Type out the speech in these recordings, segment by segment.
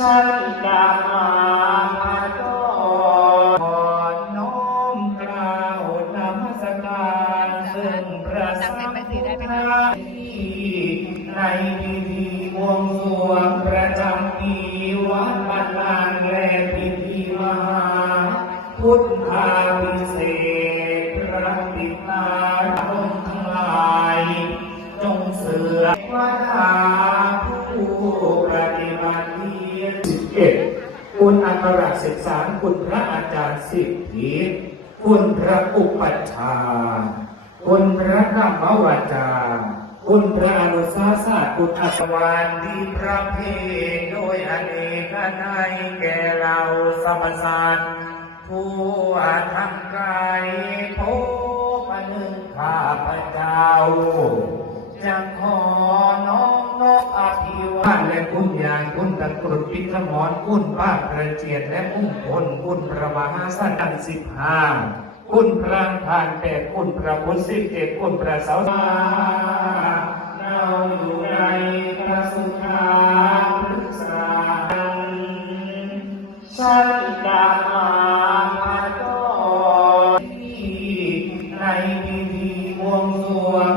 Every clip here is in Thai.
ฉันจะมาพาจรขอน้อมกล่าวนมัสการซึ่งพระสังฆที่ในพิธีบวงสรวงประจำปีวัดบ้านลานและพิธีมหา พุทธาพิเศษพระปิตา 7คุณอัครศึกสามคุณพระอาจารย์สิทธิคุณพระอุปัชฌาย์คุณพระธรรมวาจาคุณพระอนุสาสาคุณอสวานดีพระเพโดยอเนกนายแก่เราสมสารผู้อาทังกายโพปนึงข้าพเจ้าจะขอน้อ ภิวาและคุณยางคุณตะกรุดพิธมรคุณป้าประเจียนและมุ่งพลคุณพระมหาสันดันสิบห้าคุณพระทานแปดคุณพระพุทธสิบเจ็ดคุณพระเสาธาเราอยู่ในพระสุขาพฤกษาฉันจะมาพาจรที่ในพิธีบวงสรวง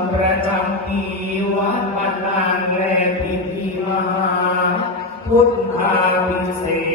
พุทธาวิเศษ